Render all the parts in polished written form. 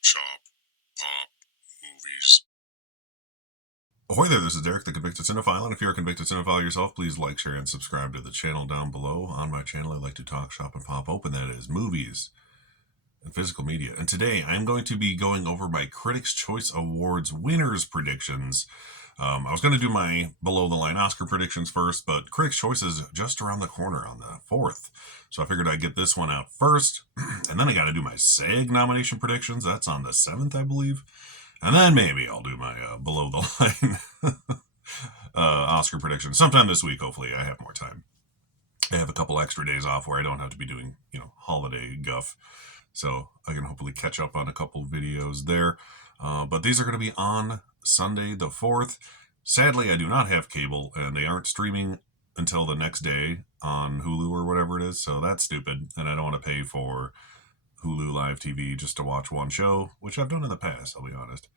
shop, pop, movies. Ahoy there, this is Derek, the Convicted Cinephile, and if you're a convicted cinephile yourself, please like, share, and subscribe to the channel down below. On my channel, I like to talk, shop, and pop open, that is, movies and physical media. And today, I'm going to be going over my Critics' Choice Awards winners predictions. I was going to do my below-the-line Oscar predictions first, but Critics' Choice is just around the corner on the 4th. So I figured I'd get this one out first, and then I got to do my SAG nomination predictions. That's on the 7th, I believe. And then maybe I'll do my below-the-line Oscar predictions sometime this week. Hopefully, I have more time. I have a couple extra days off where I don't have to be doing, holiday guff. So I can hopefully catch up on a couple videos there. But these are going to be on Sunday the 4th. Sadly, I do not have cable, and they aren't streaming until the next day on Hulu or whatever it is. So that's stupid, and I don't want to pay for Hulu Live TV just to watch one show, which I've done in the past, I'll be honest.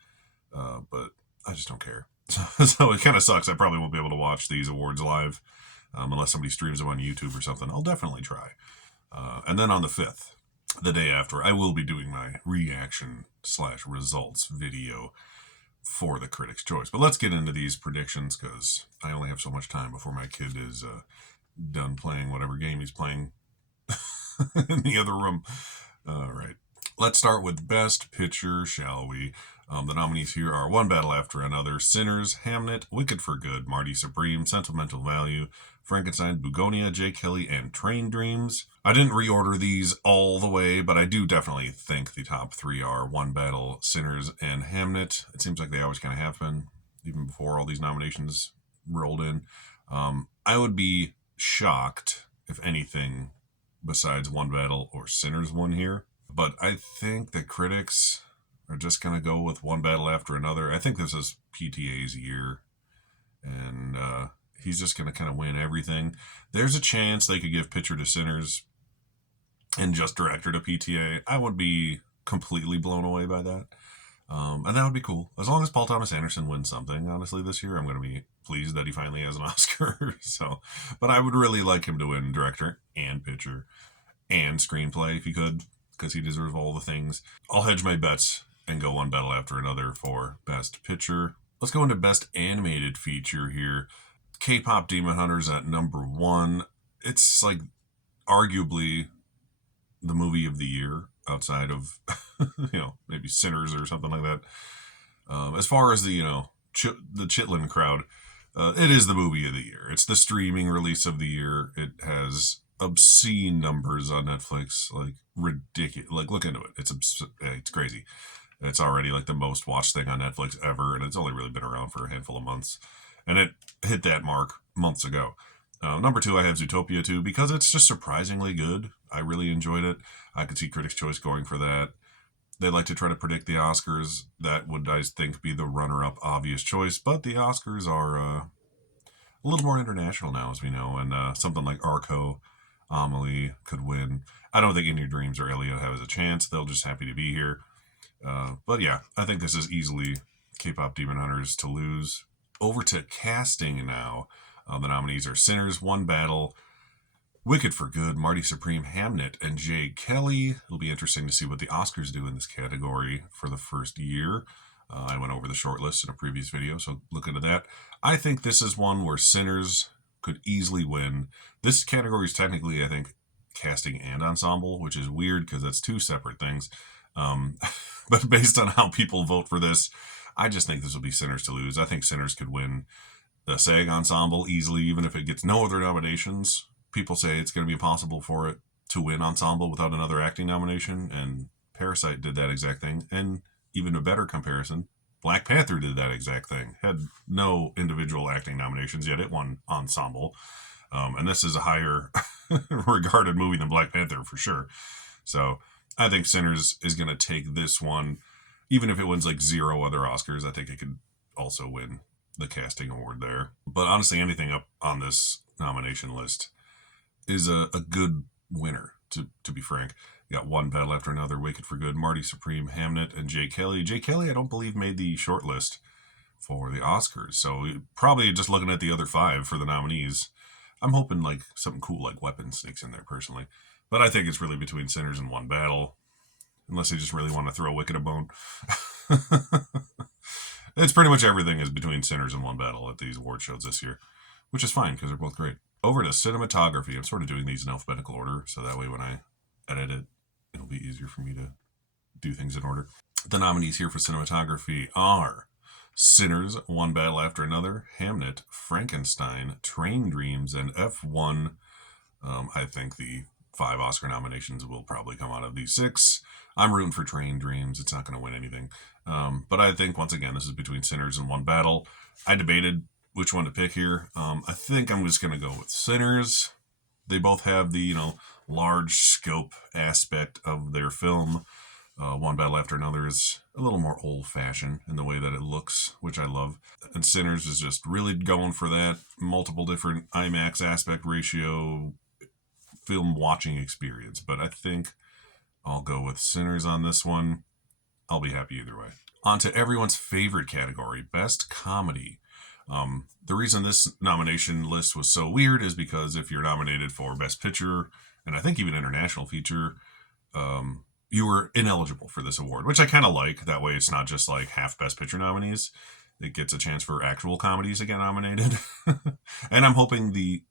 But I just don't care. So it kind of sucks. I probably won't be able to watch these awards live unless somebody streams them on YouTube or something. I'll definitely try. And then on the 5th, the day after, I will be doing my reaction/results video for the Critics' Choice. But let's get into these predictions because I only have so much time before my kid is done playing whatever game he's playing in the other room. All right. Let's start with Best Picture, shall we? The nominees here are One Battle After Another, Sinners, Hamnet, Wicked for Good, Marty Supreme, Sentimental Value, Frankenstein, Bugonia, Jay Kelly, and Train Dreams. I didn't reorder these all the way, but I do definitely think the top three are One Battle, Sinners, and Hamnet. It seems like they always kind of have been, even before all these nominations rolled in. I would be shocked if anything besides One Battle or Sinners won here. But I think the critics are just going to go with One Battle After Another. I think this is PTA's year, and he's just going to kind of win everything. There's a chance they could give Picture to Sinners and just Director to PTA. I would be completely blown away by that. And that would be cool. As long as Paul Thomas Anderson wins something, honestly, this year, I'm going to be pleased that he finally has an Oscar. But I would really like him to win Director and Picture and Screenplay if he could, because he deserves all the things. I'll hedge my bets and go One Battle After Another for Best Picture. Let's go into Best Animated Feature here. K-Pop Demon Hunters at number 1. It's like arguably the movie of the year outside of, maybe Sinners or something like that. As far as the Chitlin crowd, it is the movie of the year. It's the streaming release of the year. It has obscene numbers on Netflix, like ridiculous. Like, look into it. It's crazy. It's already like the most watched thing on Netflix ever, and it's only really been around for a handful of months. And it hit that mark months ago. Number 2, I have Zootopia 2 because it's just surprisingly good. I really enjoyed it. I could see Critics' Choice going for that. They like to try to predict the Oscars. That would, I think, be the runner-up obvious choice. But the Oscars are a little more international now, as we know. And something like Arco, Amelie could win. I don't think In Your Dreams or Elliot have a chance. They'll just happy to be here. But yeah, I think this is easily K-Pop Demon Hunters to lose. Over to casting now. The nominees are Sinners, One Battle, Wicked for Good, Marty Supreme, Hamnet, and Jay Kelly. It'll be interesting to see what the Oscars do in this category for the first year. I went over the shortlist in a previous video, so look into that. I think this is one where Sinners could easily win. This category is technically, I think, casting and ensemble, which is weird because that's two separate things. But based on how people vote for this, I just think this will be Sinners to lose. I think Sinners could win the SAG ensemble easily, even if it gets no other nominations. People say it's going to be impossible for it to win ensemble without another acting nomination, and Parasite did that exact thing. And even a better comparison, Black Panther did that exact thing. Had no individual acting nominations, yet it won ensemble. And this is a higher regarded movie than Black Panther for sure. So I think Sinners is going to take this one. Even if it wins like 0 other Oscars, I think it could also win the casting award there. But honestly, anything up on this nomination list is a good winner, to be frank. You got One Battle After Another, Wicked for Good, Marty Supreme, Hamnet, and Jay Kelly. Jay Kelly, I don't believe, made the short list for the Oscars. So probably just looking at the other 5 for the nominees, I'm hoping like something cool like Weapons sneaks in there personally. But I think it's really between Sinners and One Battle. unless they just really want to throw Wicked a bone. It's pretty much everything is between Sinners and One Battle at these award shows this year, which is fine because they're both great. Over to cinematography. I'm sort of doing these in alphabetical order, so that way when I edit it, it'll be easier for me to do things in order. The nominees here for cinematography are Sinners, One Battle After Another, Hamnet, Frankenstein, Train Dreams, and F1. I think the 5 Oscar nominations will probably come out of these 6. I'm rooting for Train Dreams. It's not going to win anything. But I think, once again, this is between Sinners and One Battle. I debated which one to pick here. I think I'm just going to go with Sinners. They both have the, large scope aspect of their film. One Battle After Another is a little more old-fashioned in the way that it looks, which I love. And Sinners is just really going for that multiple different IMAX aspect ratio film watching experience. But I think I'll go with Sinners on this one. I'll be happy either way. On to everyone's favorite category, Best Comedy. The reason this nomination list was so weird is because if you're nominated for Best Picture, and I think even International Feature, you were ineligible for this award, which I kind of like. That way it's not just like half Best Picture nominees. It gets a chance for actual comedies to get nominated. And I'm hoping the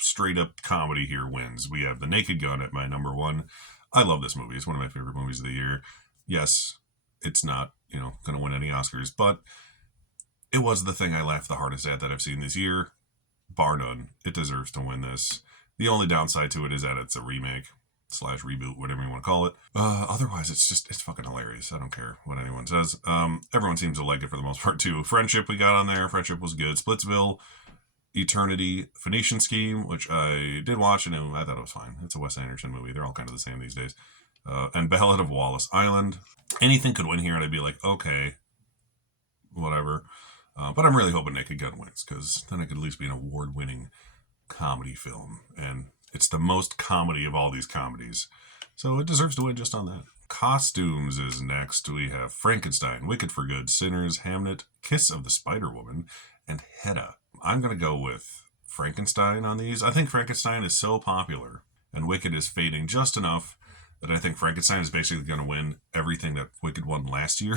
straight up comedy here wins. We have The Naked Gun at my number 1. I love this movie. It's one of my favorite movies of the year. Yes, it's not, going to win any Oscars, but it was the thing I laughed the hardest at that I've seen this year. Bar none. It deserves to win this. The only downside to it is that it's a remake / reboot, whatever you want to call it. Otherwise, it's fucking hilarious. I don't care what anyone says. Everyone seems to like it for the most part, too. Friendship we got on there. Friendship was good. Splitsville, Eternity, Phoenician Scheme, which I did watch, and I thought it was fine. It's a Wes Anderson movie. They're all kind of the same these days. And Ballad of Wallace Island. Anything could win here, and I'd be like, okay, whatever. But I'm really hoping Naked Gun wins, because then it could at least be an award-winning comedy film. And it's the most comedy of all these comedies. So it deserves to win just on that. Costumes is next. We have Frankenstein, Wicked for Good, Sinners, Hamnet, Kiss of the Spider-Woman, and Hedda. I'm going to go with Frankenstein on these. I think Frankenstein is so popular, and Wicked is fading just enough that I think Frankenstein is basically going to win everything that Wicked won last year.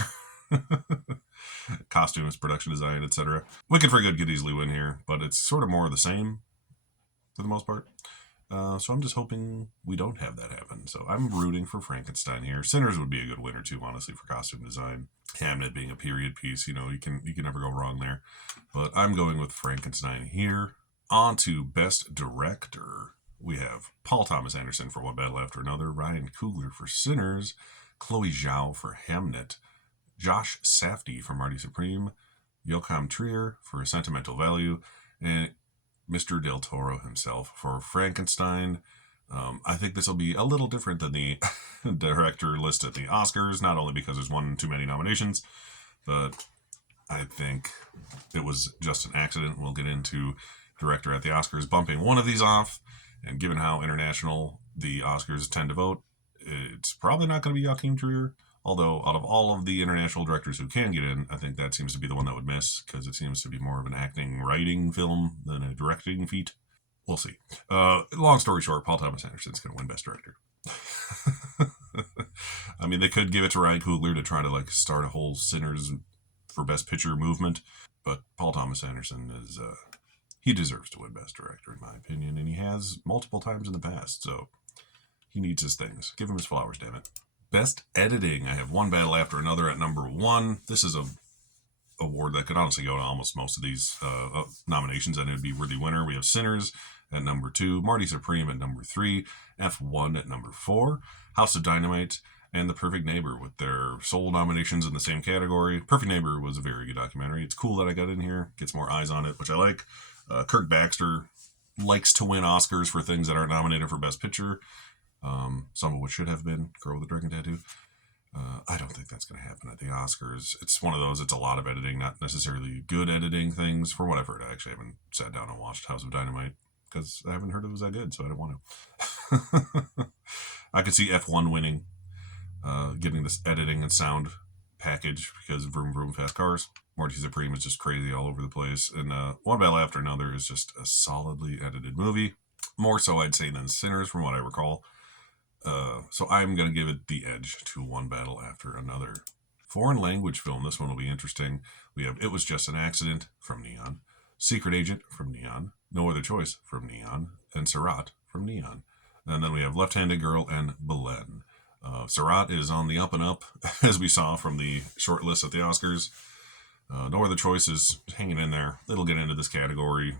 Costumes, production design, etc. Wicked for Good could easily win here, but it's sort of more of the same for the most part. So I'm just hoping we don't have that happen. So I'm rooting for Frankenstein here. Sinners would be a good winner too, honestly, for costume design. Hamnet being a period piece, you can never go wrong there. But I'm going with Frankenstein here. On to Best Director. We have Paul Thomas Anderson for One Battle After Another, Ryan Coogler for Sinners, Chloe Zhao for Hamnet, Josh Safdie for Marty Supreme, Joachim Trier for Sentimental Value, and Mr. Del Toro himself for Frankenstein. I think this will be a little different than the director list at the Oscars, not only because there's one too many nominations, but I think it was just an accident. We'll get into director at the Oscars bumping one of these off, and given how international the Oscars tend to vote, it's probably not going to be Joachim Trier. Although, out of all of the international directors who can get in, I think that seems to be the one that would miss, because it seems to be more of an acting, writing film than a directing feat. We'll see. Long story short, Paul Thomas Anderson's going to win Best Director. I mean, they could give it to Ryan Coogler to try to start a whole Sinners for Best Picture movement, but Paul Thomas Anderson is he deserves to win Best Director in my opinion, and he has multiple times in the past, so he needs his things. Give him his flowers, damn it. Best Editing. I have One Battle After Another at number 1. This is a award that could honestly go to almost most of these nominations, and it would be worthy winner. We have Sinners at number 2, Marty Supreme at number 3, F1 at number 4, House of Dynamite, and The Perfect Neighbor with their sole nominations in the same category. Perfect Neighbor was a very good documentary. It's cool that I got in here. Gets more eyes on it, which I like. Kirk Baxter likes to win Oscars for things that aren't nominated for Best Picture. Some of which should have been Girl with a Dragon Tattoo. I don't think that's going to happen at the Oscars. It's one of those, it's a lot of editing, not necessarily good editing things. For what I've heard, I actually haven't sat down and watched House of Dynamite because I haven't heard it was that good, so I don't want to. I could see F1 winning, getting this editing and sound package because Vroom Vroom Fast Cars. Marty Supreme is just crazy all over the place. And One Battle After Another is just a solidly edited movie. More so, I'd say, than Sinners, from what I recall. So I'm going to give it the edge to One Battle After Another. Foreign language film. This one will be interesting. We have It Was Just an Accident from Neon, Secret Agent from Neon, No Other Choice from Neon, and Sarat from Neon. And then we have Left-Handed Girl and Belen. Sarat is on the up and up, as we saw from the short list at the Oscars. No Other Choice is hanging in there. It'll get into this category,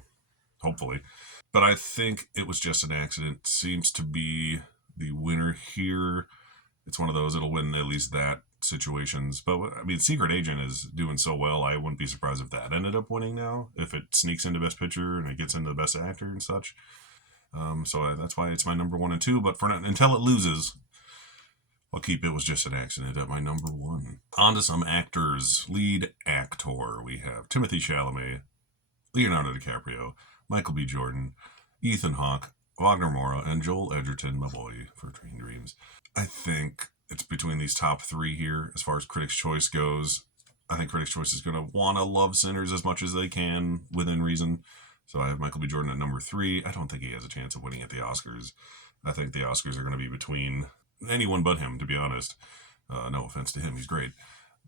hopefully. But I think It Was Just an Accident seems to be the winner here. It's one of those, it'll win at least that situations. But I mean, Secret Agent is doing so well, I wouldn't be surprised if that ended up winning now, if it sneaks into Best Picture and it gets into Best Actor and such. So that's why it's my number 1 and 2. But for now, until it loses, I'll keep It Was Just an Accident at my number 1. On to some actors. Lead actor. We have Timothy Chalamet, Leonardo DiCaprio, Michael B. Jordan, Ethan Hawke, Wagner Moura, and Joel Edgerton, my boy, for Train Dreams. I think it's between these top 3 here as far as Critics' Choice goes. I think Critics' Choice is going to want to love Sinners as much as they can within reason. So I have Michael B. Jordan at number 3. I don't think he has a chance of winning at the Oscars. I think the Oscars are going to be between anyone but him, to be honest. No offense to him, he's great.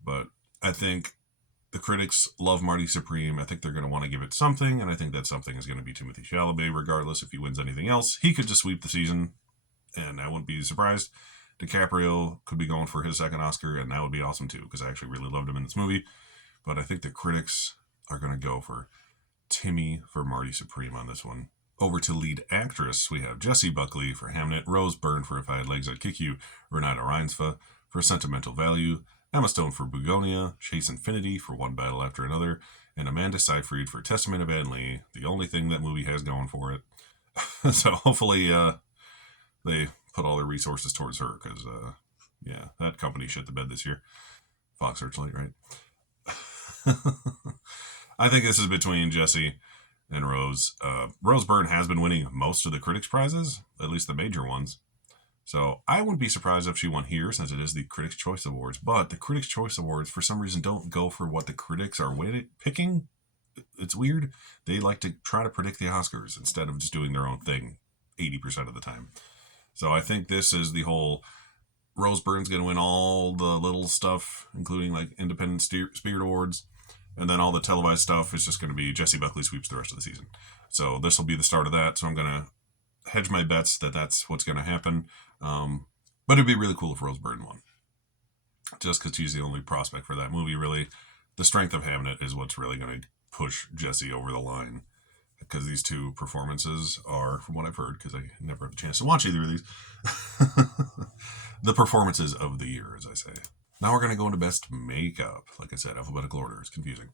But I think the critics love Marty Supreme. I think they're going to want to give it something, and I think that something is going to be Timothy Chalamet, regardless if he wins anything else. He could just sweep the season, and I wouldn't be surprised. DiCaprio could be going for his second Oscar, and that would be awesome too, because I actually really loved him in this movie. But I think the critics are going to go for Timmy for Marty Supreme on this one. Over to lead actress, we have Jessie Buckley for Hamnet, Rose Byrne for If I Had Legs I'd Kick You, Renata Reinsve for Sentimental Value, Emma Stone for Begonia, Chase Infinity for One Battle After Another, and Amanda Seyfried for Testament of Anne Lee, the only thing that movie has going for it. So hopefully they put all their resources towards her, because, yeah, that company shit the bed this year. Fox Searchlight, right? I think this is between Jessie and Rose. Rose Byrne has been winning most of the critics' prizes, at least the major ones. So I wouldn't be surprised if she won here, since it is the Critics' Choice Awards. But the Critics' Choice Awards, for some reason, don't go for what the critics are picking. It's weird. They like to try to predict the Oscars instead of just doing their own thing 80% of the time. So I think this is the whole Rose Byrne's going to win all the little stuff, including like Independent Spirit Awards. And then all the televised stuff is just going to be Jessie Buckley sweeps the rest of the season. So this will be the start of that. So I'm going to hedge my bets that that's what's going to happen. But it'd be really cool if Rose Byrne won. Just because she's the only prospect for that movie, really. The strength of Hamnet is what's really going to push Jessie over the line. Because these two performances are, from what I've heard, because I never have a chance to watch either of these, the performances of the year, as I say. Now we're going to go into Best Makeup. Like I said, alphabetical order is confusing.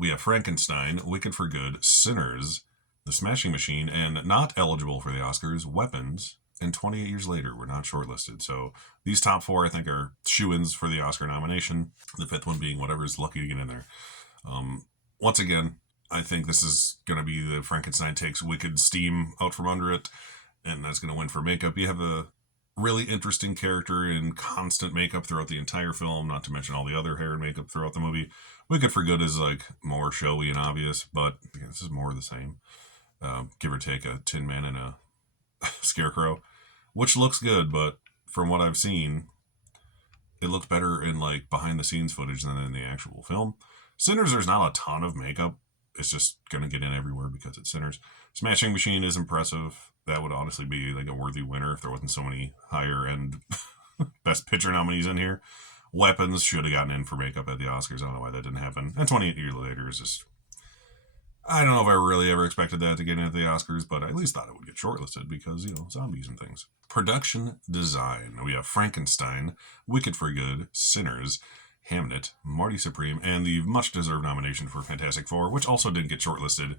We have Frankenstein, Wicked for Good, Sinners, The Smashing Machine, and not eligible for the Oscars, Weapons, and 28 Years Later were not shortlisted. So these top 4, I think, are shoo-ins for the Oscar nomination. The 5th one being whatever's lucky to get in there. Once again, I think this is going to be the Frankenstein takes Wicked steam out from under it, and that's going to win for makeup. You have a really interesting character in constant makeup throughout the entire film, not to mention all the other hair and makeup throughout the movie. Wicked for Good is like more showy and obvious, but again, this is more of the same. Give or take a Tin Man and a Scarecrow, which looks good, but from what I've seen, it looks better in like behind the scenes footage than in the actual film. Sinners, there's not a ton of makeup. It's just going to get in everywhere because it's Sinners. Smashing Machine is impressive. That would honestly be like a worthy winner if there wasn't so many higher end Best Picture nominees in here. Weapons should have gotten in for makeup at the Oscars. I don't know why that didn't happen. And 28 Years Later is just... I don't know if I really ever expected that to get in at the Oscars, but I at least thought it would get shortlisted because, you know, zombies and things. Production design. We have Frankenstein, Wicked for Good, Sinners, Hamnet, Marty Supreme, and the much-deserved nomination for Fantastic Four, which also didn't get shortlisted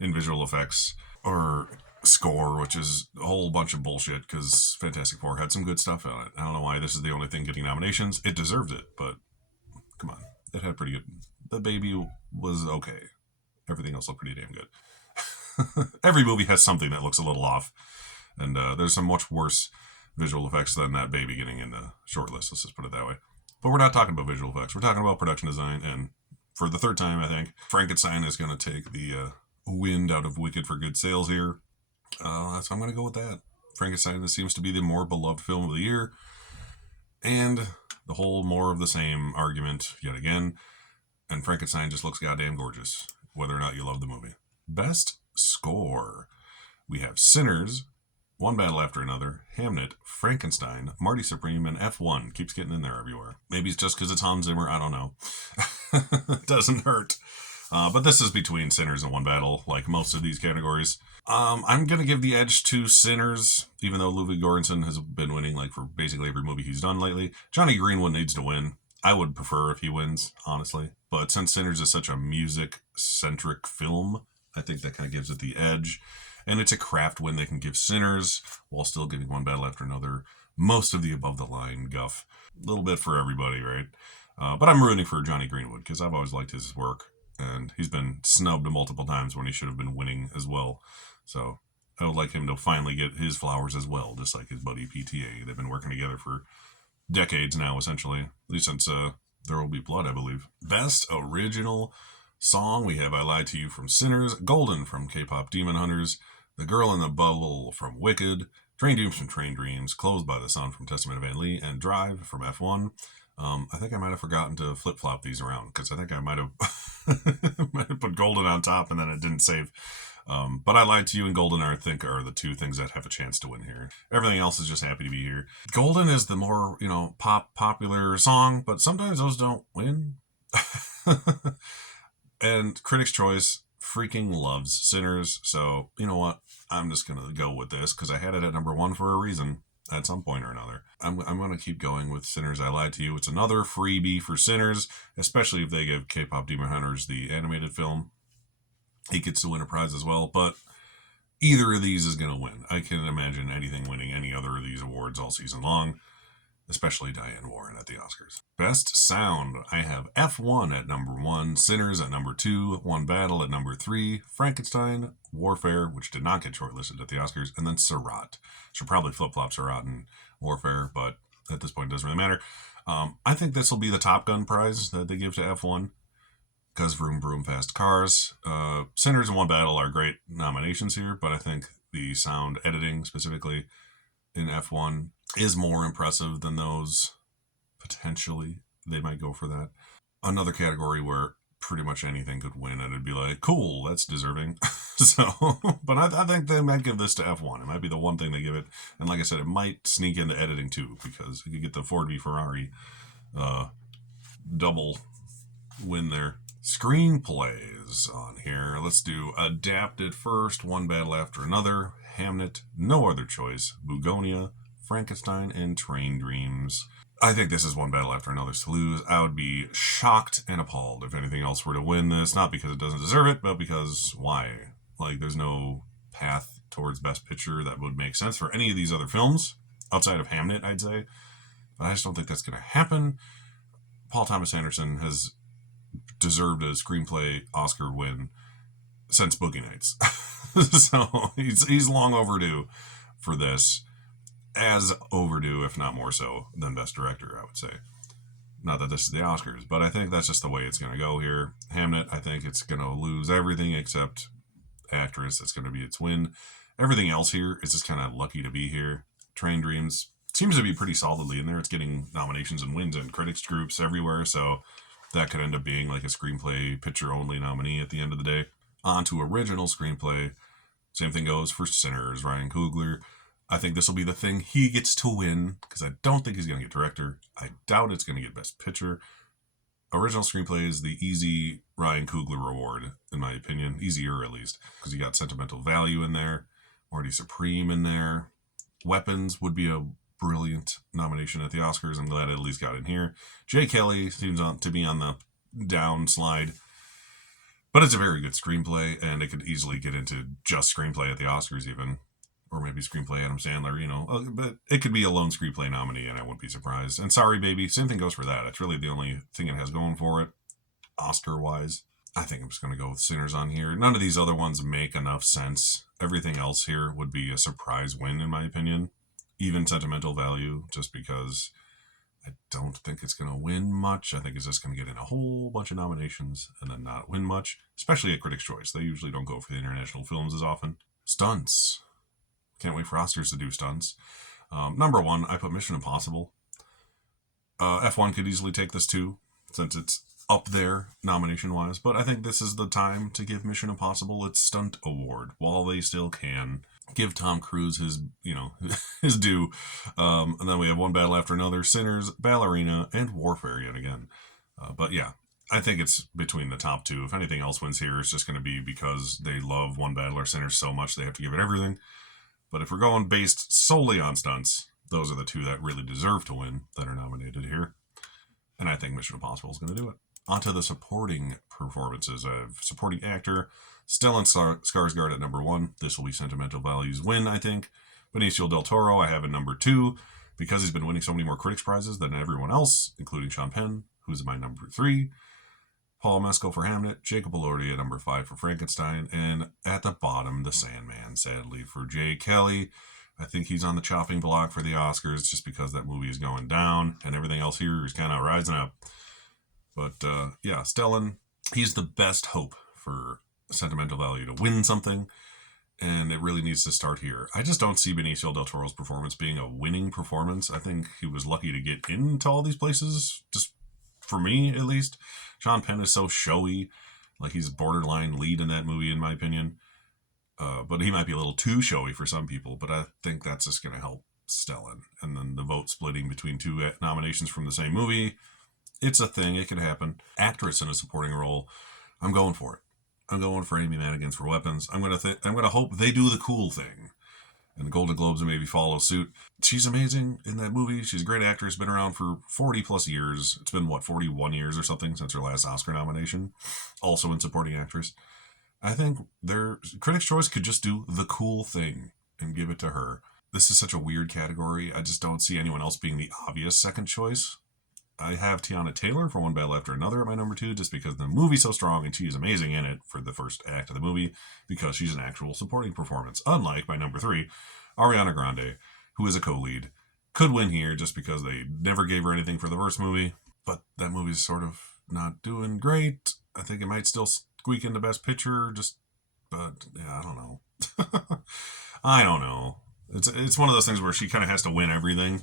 in visual effects or score, which is a whole bunch of bullshit because Fantastic Four had some good stuff on it. I don't know why this is the only thing getting nominations. It deserved it, but come on. It had pretty good... The baby was okay. Everything else looked pretty damn good. Every movie has something that looks a little off, and there's some much worse visual effects than that baby getting in the shortlist. Let's just put it that way. But we're not talking about visual effects. We're talking about production design, and for the 3rd time, I think, Frankenstein is going to take the wind out of Wicked for Good sales here. So I'm going to go with that. Frankenstein, this seems to be the more beloved film of the year. And the whole more of the same argument yet again. And Frankenstein just looks goddamn gorgeous, whether or not you love the movie. Best score. We have Sinners, One Battle After Another, Hamnet, Frankenstein, Marty Supreme, and F1. Keeps getting in there everywhere. Maybe it's just because it's Hans Zimmer. I don't know. It doesn't hurt. But this is between Sinners and One Battle, like most of these categories. I'm going to give the edge to Sinners, even though Ludwig Göransson has been winning like for basically every movie he's done lately. Johnny Greenwood needs to win. I would prefer if he wins, honestly. But since Sinners is such a music-centric film, I think that kind of gives it the edge. And it's a craft win they can give Sinners while still giving One Battle After Another most of the above-the-line guff. A little bit for everybody, right? But I'm rooting for Johnny Greenwood because I've always liked his work. And he's been snubbed multiple times when he should have been winning as well. So I would like him to finally get his flowers as well, just like his buddy PTA. They've been working together for decades now, essentially. At least since There Will Be Blood, I believe. Best Original Song, we have I Lied to You from Sinners, Golden from K-Pop Demon Hunters, The Girl in the Bubble from Wicked, Train Dreams from Train Dreams, Closed by the Sun from Testament of An Lee, and Drive from F1. I think I might have forgotten to flip-flop these around, because I think I might have put Golden on top and then it didn't save. But I Lied to You and Golden I think are the two things that have a chance to win here. Everything else is just happy to be here. Golden is the more, popular song, but sometimes those don't win. And Critics' Choice freaking loves Sinners, so you know what? I'm just going to go with this because I had it at number 1 for a reason at some point or another. I'm going to keep going with Sinners, I Lied to You. It's another freebie for Sinners, especially if they give K-Pop Demon Hunters the animated film. He gets to win a prize as well, but either of these is going to win. I can't imagine anything winning any other of these awards all season long, especially Diane Warren at the Oscars. Best Sound, I have F1 at number 1, Sinners at number 2, One Battle at number 3, Frankenstein, Warfare, which did not get shortlisted at the Oscars, and then Seurat. Should probably flip-flop Seurat and Warfare, but at this point it doesn't really matter. I think this will be the Top Gun prize that they give to F1, because Vroom Vroom Fast Cars. Sinners and One Battle are great nominations here, but I think the sound editing specifically in F1 is more impressive than those. Potentially, they might go for that. Another category where pretty much anything could win, and it'd be like, cool, that's deserving. But I think they might give this to F1. It might be the one thing they give it. And like I said, it might sneak into editing too, because you could get the Ford v Ferrari double win there. Screenplays on here. Let's do Adapted first, One Battle After Another, Hamnet, No Other Choice, Bugonia, Frankenstein, and Train Dreams. I think this is One Battle After Another's to lose. I would be shocked and appalled if anything else were to win this. Not because it doesn't deserve it, but because why? Like, there's no path towards Best Picture that would make sense for any of these other films, outside of Hamnet, I'd say. But I just don't think that's going to happen. Paul Thomas Anderson has deserved a screenplay Oscar win since Boogie Nights. So he's long overdue for this. As overdue, if not more so, than Best Director, I would say. Not that this is the Oscars, but I think that's just the way it's going to go here. Hamnet, I think it's going to lose everything except Actress. That's going to be its win. Everything else here is just kind of lucky to be here. Train Dreams seems to be pretty solidly in there. It's getting nominations and wins in critics groups everywhere, so that could end up being like a screenplay picture-only nominee at the end of the day. On to original screenplay. Same thing goes for Sinners, Ryan Coogler. I think this will be the thing he gets to win, because I don't think he's going to get director. I doubt it's going to get Best Picture. Original screenplay is the easy Ryan Coogler reward, in my opinion. Easier, at least, because you got Sentimental Value in there, Marty Supreme in there. Weapons would be a brilliant nomination at the Oscars. I'm glad it at least got in here. Jay Kelly seems to be on the downslide, but it's a very good screenplay, and it could easily get into just screenplay at the Oscars even. Or maybe screenplay Adam Sandler, but it could be a lone screenplay nominee, and I wouldn't be surprised. And Sorry Baby, same thing goes for that. It's really the only thing it has going for it, Oscar-wise. I think I'm just going to go with Sinners on here. None of these other ones make enough sense. Everything else here would be a surprise win, in my opinion. Even Sentimental Value, just because I don't think it's going to win much. I think it's just going to get in a whole bunch of nominations and then not win much, especially at Critics' Choice. They usually don't go for the international films as often. Stunts. Can't wait for Oscars to do stunts. Number one, I put Mission Impossible. F1 could easily take this too, since it's up there nomination-wise. But I think this is the time to give Mission Impossible its stunt award while they still can. Give Tom Cruise his, his due. And then we have One Battle After Another, Sinners, Ballerina, and Warfare yet again. But yeah, I think it's between the top two. If anything else wins here, it's just going to be because they love One Battle or Sinners so much they have to give it everything. But if we're going based solely on stunts, those are the two that really deserve to win that are nominated here. And I think Mission Impossible is going to do it. On to the supporting performances of supporting actor. Stellan Skarsgård at number one. This will be Sentimental Value's win, I think. Benicio del Toro I have at number two because he's been winning so many more Critics' Prizes than everyone else, including Sean Penn, who's my number three. Paul Mescal for Hamnet, Jacob Elordi at number five for Frankenstein, and at the bottom, The Sandman, sadly, for Jay Kelly. I think he's on the chopping block for the Oscars just because that movie is going down and everything else here is kind of rising up. But yeah, Stellan, he's the best hope for Sentimental Value to win something, and it really needs to start here. I just don't see Benicio del Toro's performance being a winning performance. I think he was lucky to get into all these places, just for me at least. Sean Penn is so showy, like he's borderline lead in that movie in my opinion. But he might be a little too showy for some people, but I think that's just going to help Stellan. And then the vote splitting between two nominations from the same movie, it's a thing. It could happen. Actress in a supporting role, I'm going for it. I'm going for Amy Madigan's for Weapons. I'm gonna hope they do the cool thing, and the Golden Globes will maybe follow suit. She's amazing in that movie. She's a great actress. Been around for 40 plus years. It's been 41 years or something since her last Oscar nomination. Also in supporting actress. I think their Critics' Choice could just do the cool thing and give it to her. This is such a weird category. I just don't see anyone else being the obvious second choice. I have Tiana Taylor for One Battle After Another at my number two, just because the movie's so strong and she's amazing in it for the first act of the movie, because she's an actual supporting performance. Unlike my number three, Ariana Grande, who is a co-lead, could win here just because they never gave her anything for the first movie, but that movie's sort of not doing great. I think it might still squeak into Best Picture, but yeah, I don't know. I don't know. It's one of those things where she kind of has to win everything,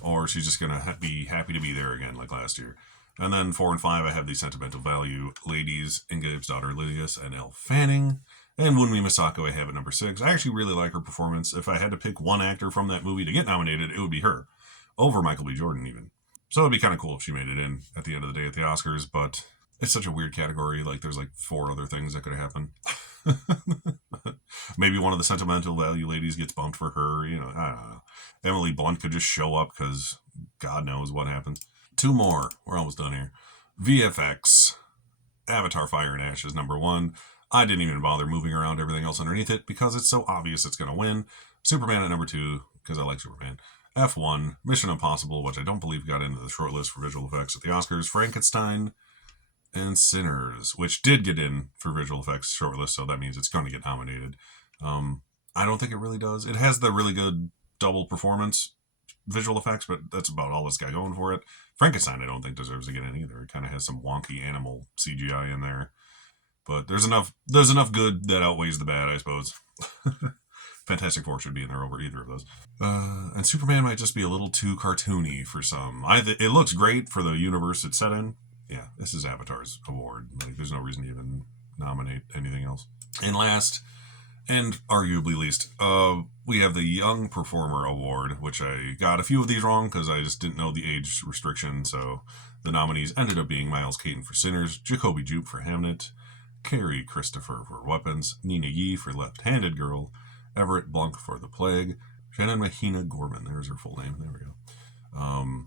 or she's just going to be happy to be there again like last year. And then 4 and 5, I have the Sentimental Value ladies, Ingrid's daughter Lydia's and Elle Fanning. And Wunmi Masako I have at number 6. I actually really like her performance. If I had to pick one actor from that movie to get nominated, it would be her. Over Michael B. Jordan even. So it'd be kind of cool if she made it in at the end of the day at the Oscars, but it's such a weird category. Like there's like 4 other things that could happen. Maybe one of the Sentimental Value ladies gets bumped for her. I don't know. Emily Blunt could just show up because God knows what happens. 2 more. We're almost done here. VFX. Avatar Fire and Ash is number 1. I didn't even bother moving around everything else underneath it because it's so obvious it's going to win. Superman at number 2 because I like Superman. F1. Mission Impossible, which I don't believe got into the shortlist for visual effects at the Oscars. Frankenstein. And Sinners, which did get in for visual effects shortlist, so that means it's going to get nominated. I don't think it really does. It has the really good double performance visual effects, but that's about all it's got going for it. Frankenstein, I don't think deserves to get in either. It kind of has some wonky animal CGI in there, but there's enough good that outweighs the bad, I suppose. Fantastic Four should be in there over either of those. And Superman might just be a little too cartoony for some. It looks great for the universe it's set in. Yeah, this is Avatar's award. Like, there's no reason to even nominate anything else. And last, and arguably least, we have the Young Performer Award, which I got a few of these wrong because I just didn't know the age restriction. So the nominees ended up being Miles Caton for Sinners, Jacoby Jupe for Hamnet, Carrie Christopher for Weapons, Nina Yi for Left-Handed Girl, Everett Blanc for The Plague, Shannon Mahina Gorman. There's her full name. There we go.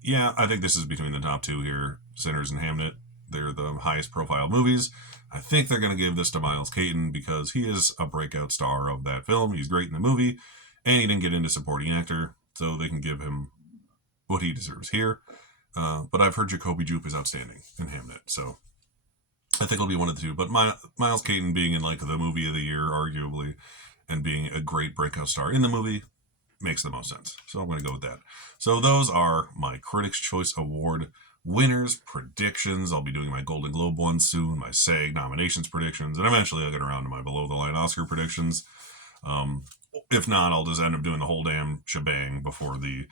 Yeah, I think this is between the top 2 here, Sinners and Hamnet. They're the highest profile movies. I think they're going to give this to Miles Caton because he is a breakout star of that film. He's great in the movie, and he didn't get into supporting actor, so they can give him what he deserves here. But I've heard Jacoby Jupe is outstanding in Hamnet, so I think it'll be one of the two. But Miles Caton being in like the movie of the year, arguably, and being a great breakout star in the movie makes the most sense. So I'm going to go with that. So those are my Critics' Choice Award winners, predictions. I'll be doing my Golden Globe one soon, my SAG nominations predictions, and eventually I'll get around to my below the line Oscar predictions. If not, I'll just end up doing the whole damn shebang before the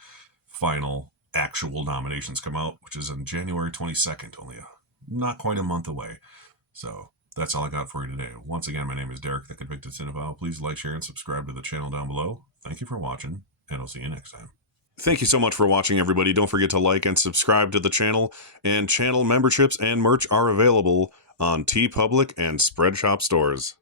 final actual nominations come out, which is on January 22nd, only not quite a month away. So that's all I got for you today. Once again, my name is Derek, the Convicted Cinephile. Please like, share, and subscribe to the channel down below. Thank you for watching, and I'll see you next time. Thank you so much for watching, everybody. Don't forget to like and subscribe to the channel, and channel memberships and merch are available on TeePublic and Spreadshop stores.